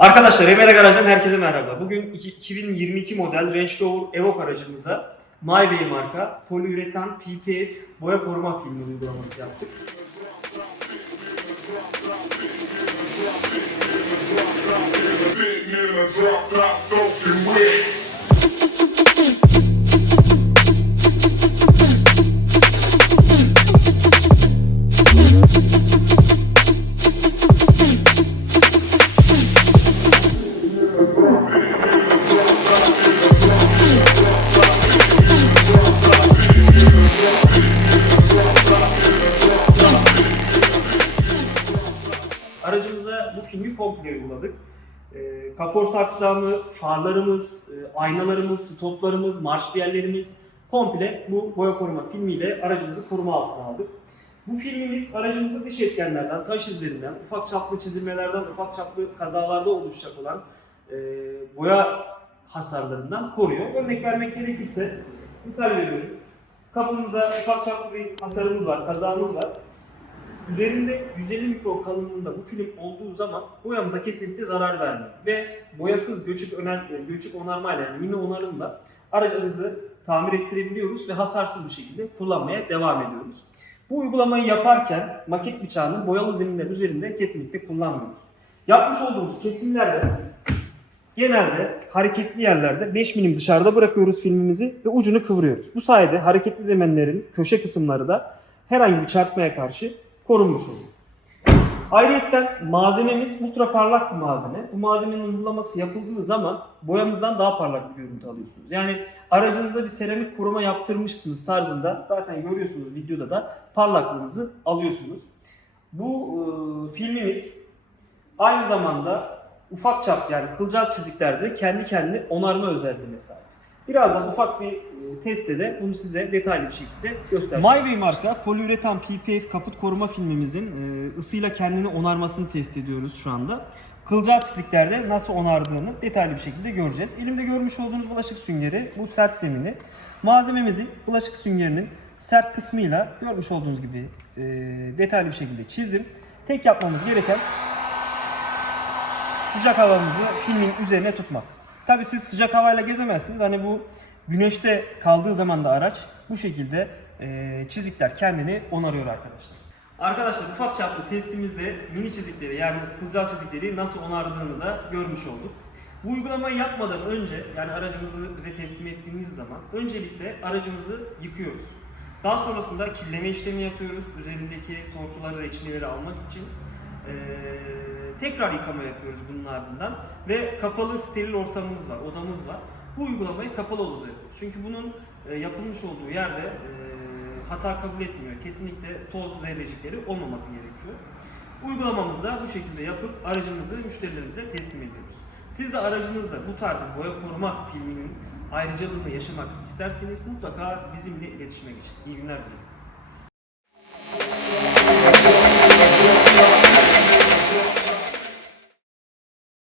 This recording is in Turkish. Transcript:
Arkadaşlar Emre Garaj'dan herkese merhaba. Bugün iki- 2022 model Range Rover Evoque aracımıza MyWay marka poliüretan PPF boya koruma filmi uygulaması yaptık. Filmi komple uyguladık. E, kaporta aksamı, farlarımız, e, aynalarımız, stoplarımız, marşpiyerlerimiz komple bu boya koruma filmiyle aracımızı koruma altına aldık. Bu filmimiz aracımızı dış etkenlerden, taş izlerinden, ufak çaplı çizilmelerden, ufak çaplı kazalarda oluşacak olan e, boya hasarlarından koruyor. Örnek vermek gerekirse, misal veriyorum. Kapımıza ufak çaplı bir hasarımız var, kazamız var. Üzerinde 150 mikron kalınlığında bu film olduğu zaman boyamıza kesinlikle zarar vermiyor. Ve boyasız göçük, öner, göçük onarmayla yani mini onarımla aracımızı tamir ettirebiliyoruz ve hasarsız bir şekilde kullanmaya devam ediyoruz. Bu uygulamayı yaparken maket bıçağını boyalı zeminler üzerinde kesinlikle kullanmıyoruz. Yapmış olduğumuz kesimlerde genelde hareketli yerlerde 5 milim dışarıda bırakıyoruz filmimizi ve ucunu kıvırıyoruz. Bu sayede hareketli zeminlerin köşe kısımları da herhangi bir çarpmaya karşı korunmuş oluyor. Ayrıca malzememiz ultra parlak bir malzeme. Bu malzemenin uygulaması yapıldığı zaman boyanızdan daha parlak bir görüntü alıyorsunuz. Yani aracınıza bir seramik koruma yaptırmışsınız tarzında zaten görüyorsunuz videoda da parlaklığınızı alıyorsunuz. Bu e, filmimiz aynı zamanda ufak çap yani kılcal çiziklerde kendi kendine onarma özelliğine sahip. Birazdan ufak bir e, testte de bunu size detaylı bir şekilde göstereceğim. MyWay marka poliüretan PPF kaput koruma filmimizin e, ısıyla kendini onarmasını test ediyoruz şu anda. Kılcal çiziklerde nasıl onardığını detaylı bir şekilde göreceğiz. Elimde görmüş olduğunuz bulaşık süngeri bu sert zemini. Malzememizin bulaşık süngerinin sert kısmıyla görmüş olduğunuz gibi e, detaylı bir şekilde çizdim. Tek yapmamız gereken sıcak havamızı filmin üzerine tutmak. Tabi siz sıcak havayla gezemezsiniz. Hani bu güneşte kaldığı zaman da araç bu şekilde e, çizikler kendini onarıyor arkadaşlar. Arkadaşlar ufak çaplı testimizde mini çizikleri yani kılcal çizikleri nasıl onardığını da görmüş olduk. Bu uygulamayı yapmadan önce yani aracımızı bize teslim ettiğiniz zaman öncelikle aracımızı yıkıyoruz. Daha sonrasında kirleme işlemi yapıyoruz. Üzerindeki tortuları, reçineleri almak için. Ee, tekrar yıkama yapıyoruz bunun ardından ve kapalı steril ortamımız var, odamız var. Bu uygulamayı kapalı odada. Çünkü bunun e, yapılmış olduğu yerde e, hata kabul etmiyor. Kesinlikle toz zerrecikleri olmaması gerekiyor. Uygulamamızı da bu şekilde yapıp aracımızı müşterilerimize teslim ediyoruz. Siz de aracınızda bu tarzın boya koruma filminin ayrıcalığını yaşamak isterseniz mutlaka bizimle iletişime geçin. İyi günler dilerim.